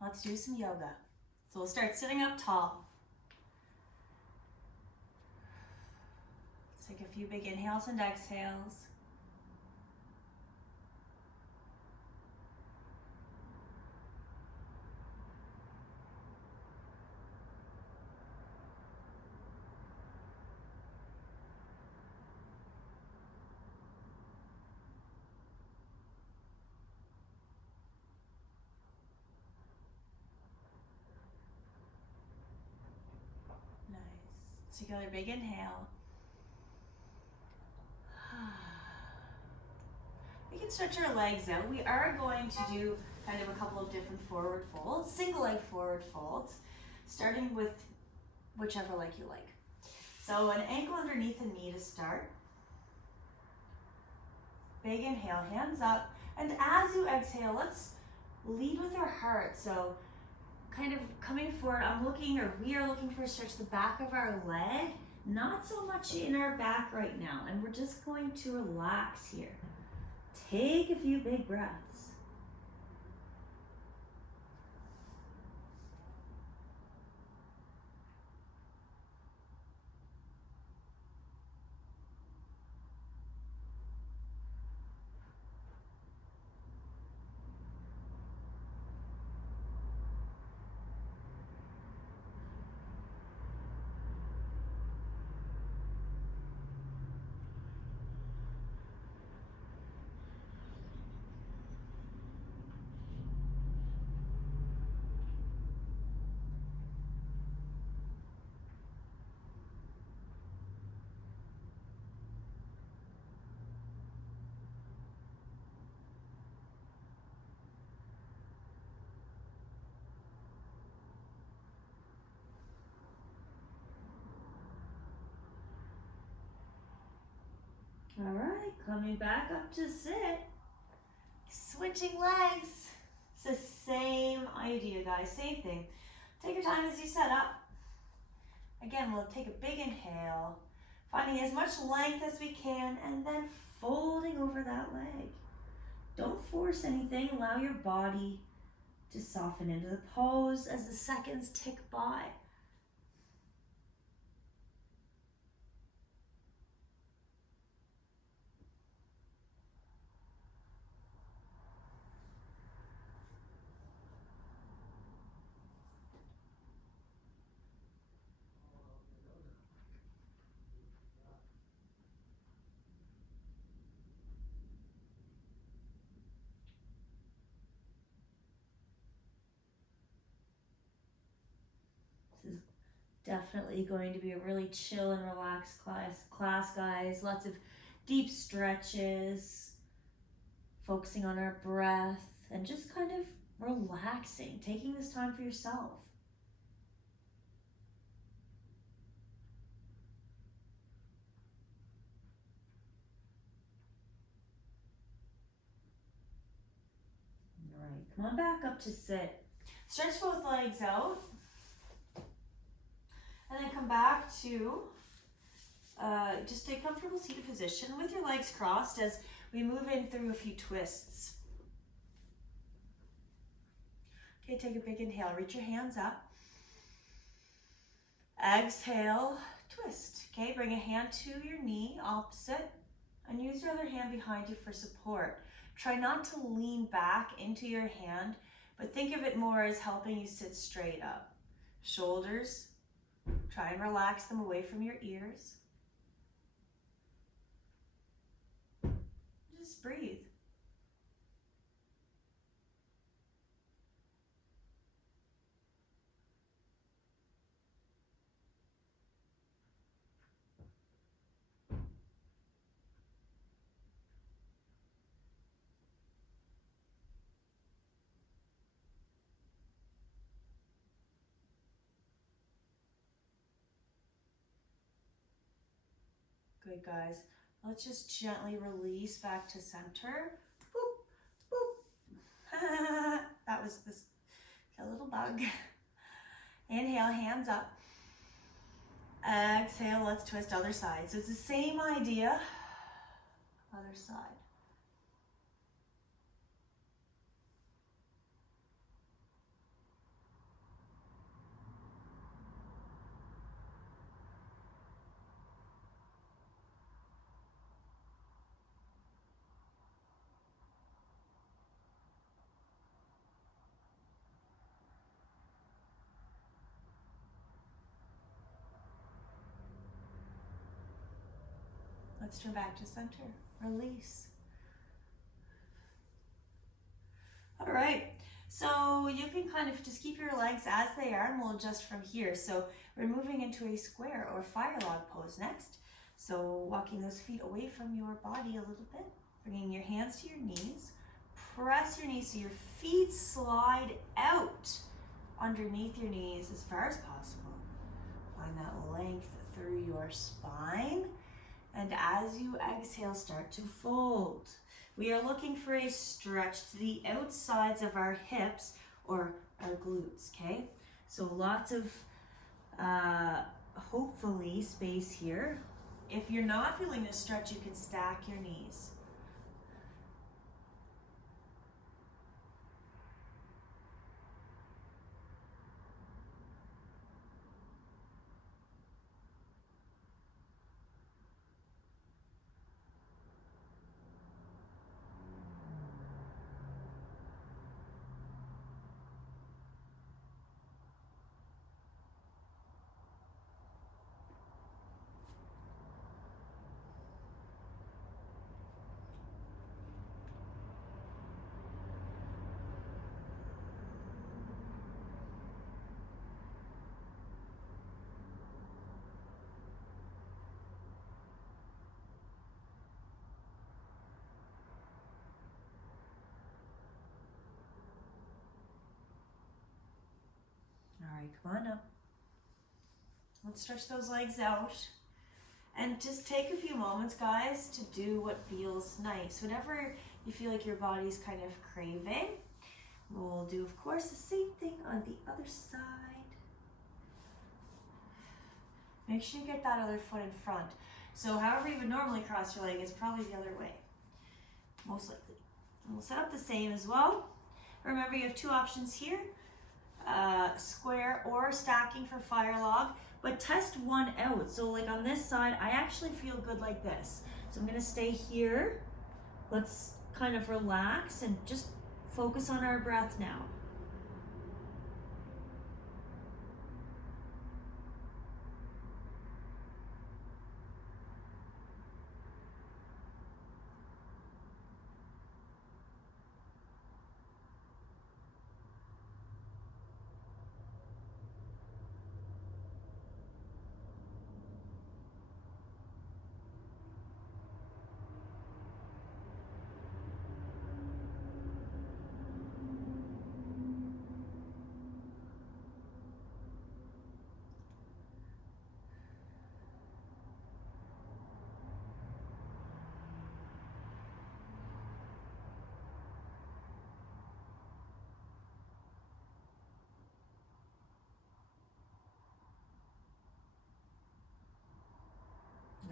Let's do some yoga. So we'll start sitting up tall. Let's take a few big inhales and exhales. Nice. Let's take another big inhale. We can stretch our legs out. We are going to do kind of a couple of different forward folds, single leg forward folds, starting with whichever leg you like. So an ankle underneath the knee to start. Big inhale, hands up. And as you exhale, let's lead with our heart. So kind of coming forward, we are looking for a stretch the back of our leg, not so much in our back right now. And we're just going to relax here. Take a few big breaths. All right, coming back up to sit. Switching legs. It's the same idea, guys, same thing. Take your time as you set up. Again, we'll take a big inhale, finding as much length as we can, and then folding over that leg. Don't force anything, allow your body to soften into the pose as the seconds tick by. This is definitely going to be a really chill and relaxed class, guys. Lots of deep stretches, focusing on our breath, and just kind of relaxing, taking this time for yourself. All right, come on back up to sit. Stretch both legs out. And then come back to just a comfortable seated position with your legs crossed as we move in through a few twists. Okay, take a big inhale. Reach your hands up. Exhale, twist. Okay, bring a hand to your knee, opposite, and use your other hand behind you for support. Try not to lean back into your hand, but think of it more as helping you sit straight up. Shoulders, try and relax them away from your ears. Just breathe. Good, guys. Let's just gently release back to center. Boop, boop. That was a little bug. Inhale, hands up. Exhale, let's twist other side. So it's the same idea. Other side. Let's turn back to center. Release. All right, so you can kind of just keep your legs as they are and we'll adjust from here. So we're moving into a square or fire log pose next. So walking those feet away from your body a little bit, bringing your hands to your knees. Press your knees so your feet slide out underneath your knees as far as possible. Find that length through your spine. And as you exhale, start to fold. We are looking for a stretch to the outsides of our hips or our glutes, okay? So lots of, hopefully, space here. If you're not feeling this stretch, you can stack your knees. All right, come on up. Let's stretch those legs out. And just take a few moments, guys, to do what feels nice. Whatever you feel like your body's kind of craving. We'll do, of course, the same thing on the other side. Make sure you get that other foot in front. So however you would normally cross your leg, it's probably the other way, most likely. And we'll set up the same as well. Remember, you have two options here, square or stacking for fire log, but test one out. So like on this side, I actually feel good like this. So I'm gonna stay here. Let's kind of relax and just focus on our breath now.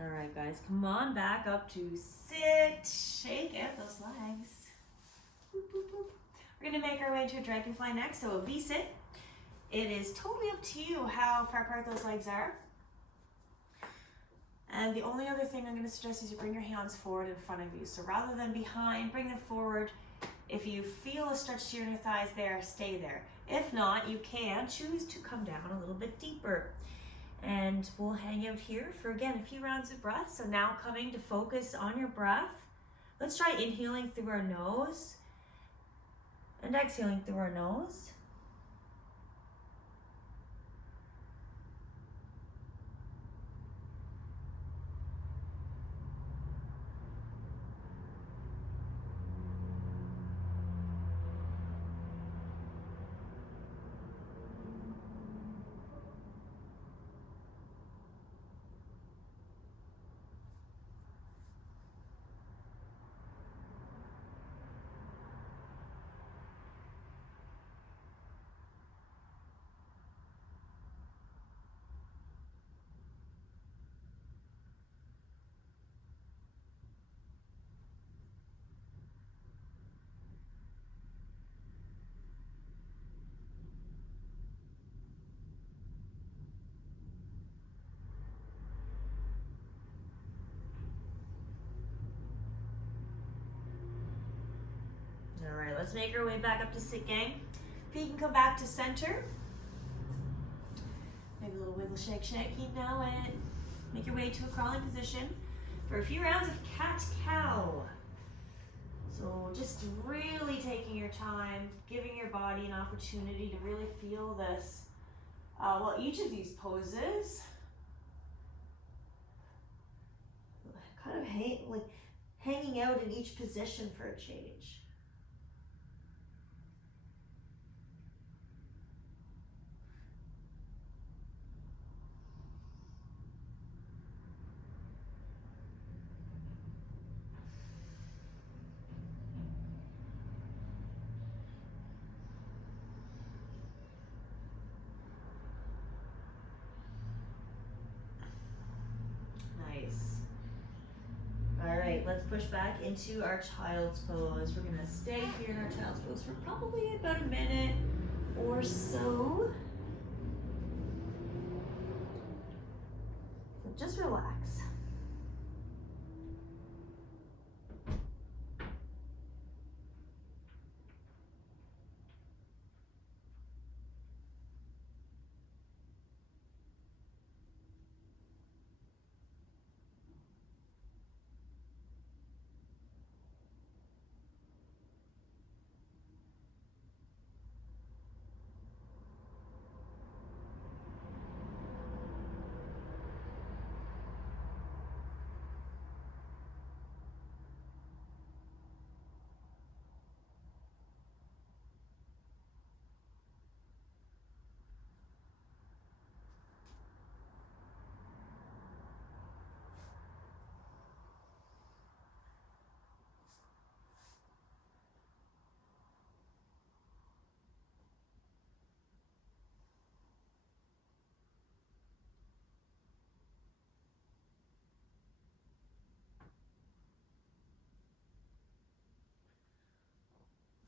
All right, guys, come on back up to sit. Shake out those legs. Boop, boop, boop. We're gonna make our way into a dragonfly next, so a V-sit. It is totally up to you how far apart those legs are. And the only other thing I'm gonna suggest is you bring your hands forward in front of you. So rather than behind, bring them forward. If you feel a stretch to your inner thighs there, stay there. If not, you can choose to come down a little bit deeper. And we'll hang out here for, again, a few rounds of breath. So now coming to focus on your breath. Let's try inhaling through our nose and exhaling through our nose. All right, let's make our way back up to sit, gang. Feet can come back to center. Maybe a little wiggle, shake, shake. You know it. Make your way to a crawling position. for a few rounds of cat-cow. So just really taking your time, giving your body an opportunity to really feel this. Well, each of these poses kind of hanging out in each position for a change. Nice. All right, let's push back into our child's pose. We're gonna stay here in our child's pose for probably about a minute or so. So just relax.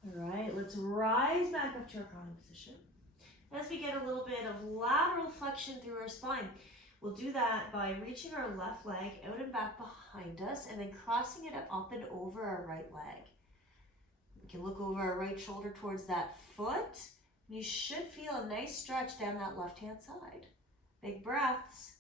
All right, let's rise back up to our crawling position. As we get a little bit of lateral flexion through our spine, we'll do that by reaching our left leg out and back behind us and then crossing it up and over our right leg. We can look over our right shoulder towards that foot. You should feel a nice stretch down that left-hand side. Big breaths.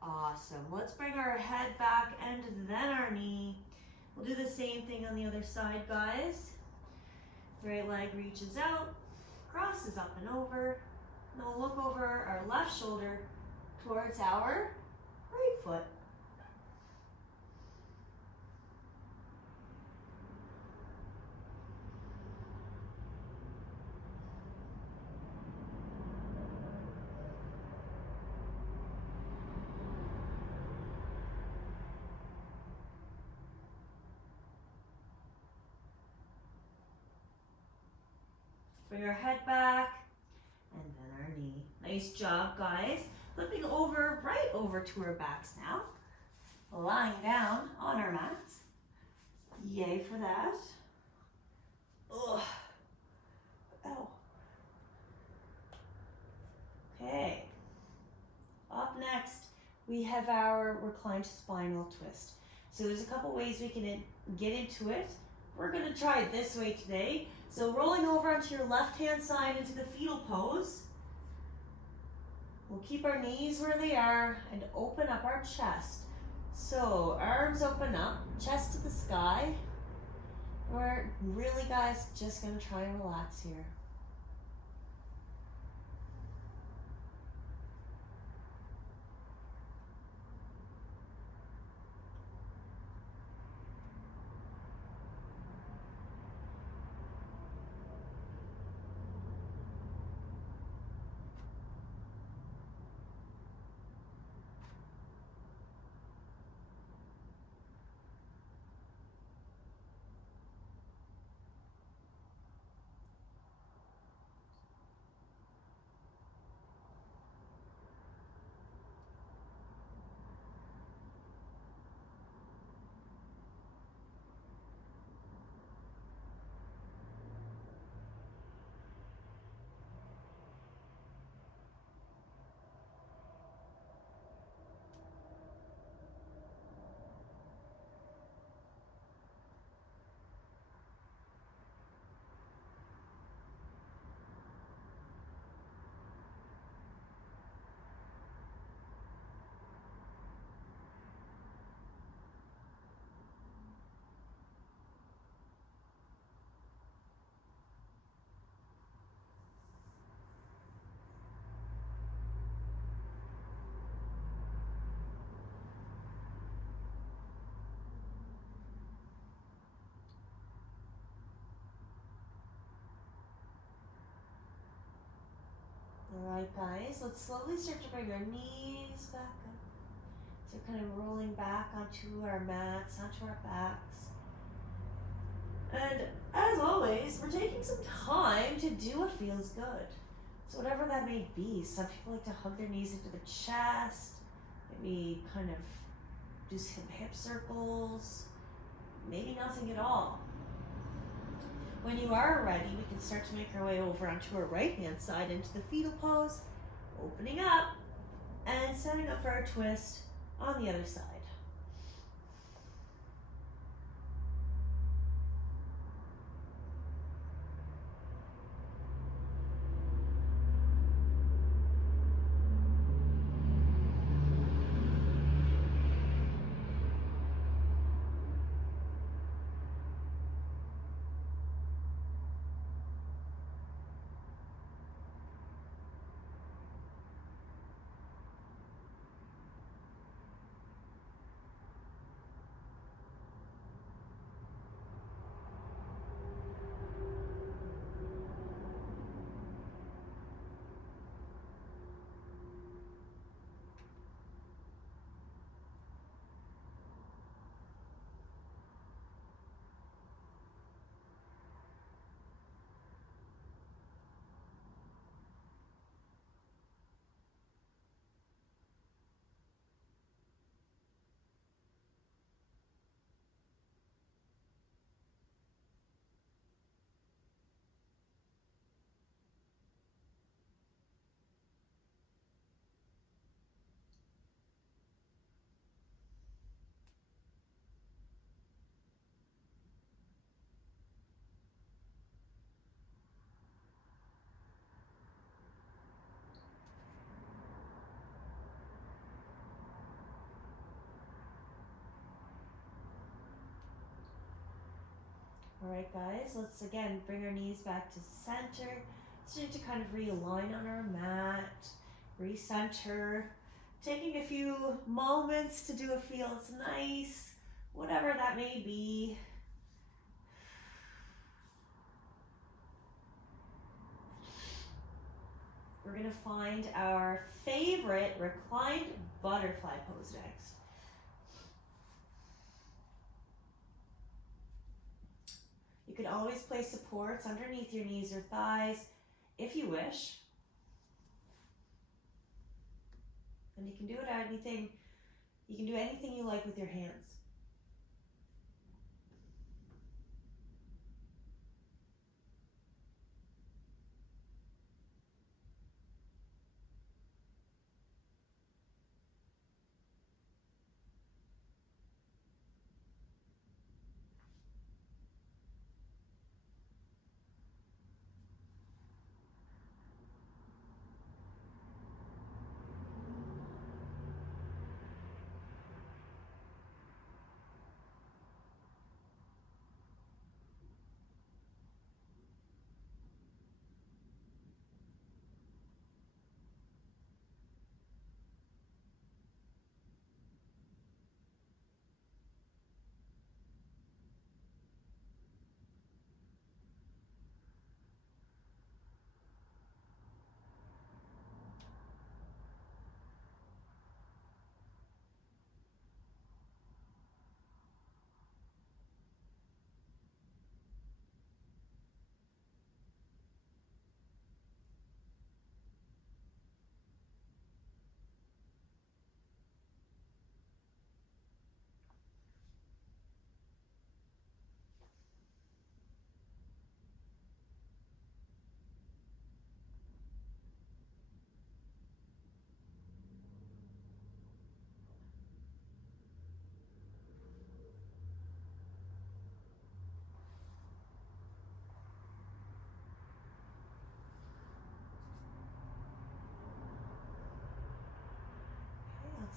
Awesome. Let's bring our head back and then our knee. We'll do the same thing on the other side, guys. Right leg reaches out, crosses up and over. And we'll look over our left shoulder towards our right foot. Bring our head back, and then our knee. Nice job, guys. Flipping over, right over to our backs now. Lying down on our mats. Yay for that. Ugh. Ow. Okay. Up next, we have our reclined spinal twist. So there's a couple ways we can get into it. We're gonna try it this way today. So rolling over onto your left-hand side into the fetal pose. We'll keep our knees where they are and open up our chest. So arms open up, chest to the sky. We're really, guys, just gonna try and relax here. Alright guys, let's slowly start to bring our knees back up. So kind of rolling back onto our mats, onto our backs. And as always, we're taking some time to do what feels good. So whatever that may be, some people like to hug their knees into the chest, maybe kind of do some hip circles, maybe nothing at all. When you are ready, we can start to make our way over onto our right hand side into the fetal pose, opening up and setting up for our twist on the other side. Alright guys, let's again bring our knees back to center. Starting to kind of realign on our mat, recenter, taking a few moments to do a feels nice, whatever that may be. We're gonna find our favorite reclined butterfly pose next. You can always place supports underneath your knees or thighs if you wish. And you can do anything you like with your hands.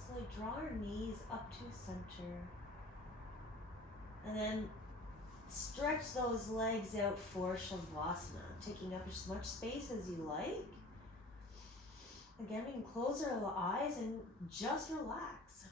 Slowly draw our knees up to center. And then stretch those legs out for Shavasana, taking up as much space as you like. Again, we can close our eyes and just relax.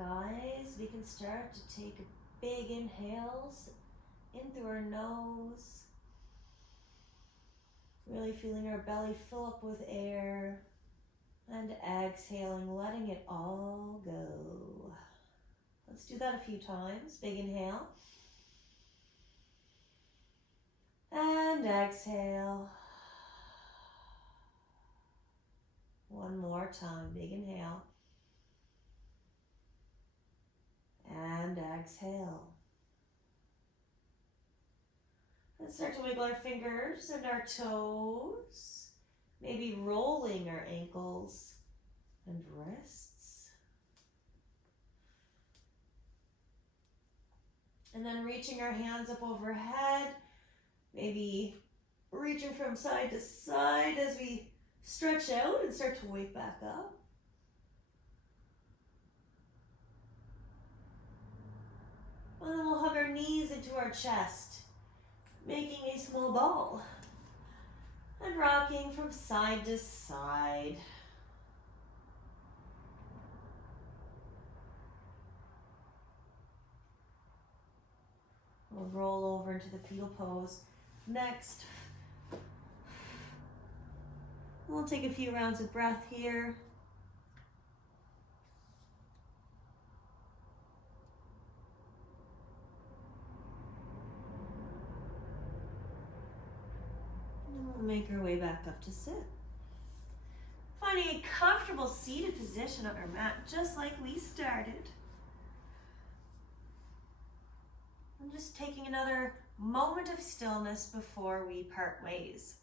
guys, we can start to take big inhales in through our nose. Really feeling our belly fill up with air. And exhaling, letting it all go. Let's do that a few times. Big inhale. And exhale. One more time. Big inhale. And exhale. And start to wiggle our fingers and our toes. Maybe rolling our ankles and wrists. And then reaching our hands up overhead. Maybe reaching from side to side as we stretch out and start to wake back up. And then we'll hug our knees into our chest, making a small ball. And rocking from side to side. We'll roll over into the fetal pose. Next, we'll take a few rounds of breath here. We'll make our way back up to sit. Finding a comfortable seated position on our mat, just like we started. And just taking another moment of stillness before we part ways.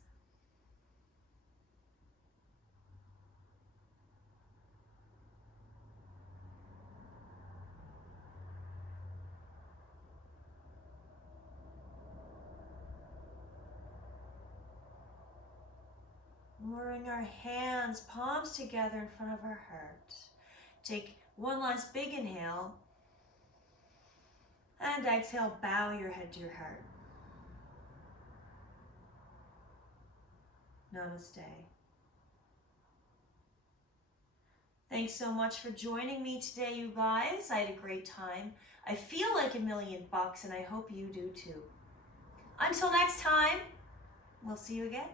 Bring our hands, palms together in front of our heart. Take one last big inhale. And exhale, bow your head to your heart. Namaste. Thanks so much for joining me today, you guys. I had a great time. I feel like $1,000,000 and I hope you do too. Until next time, we'll see you again.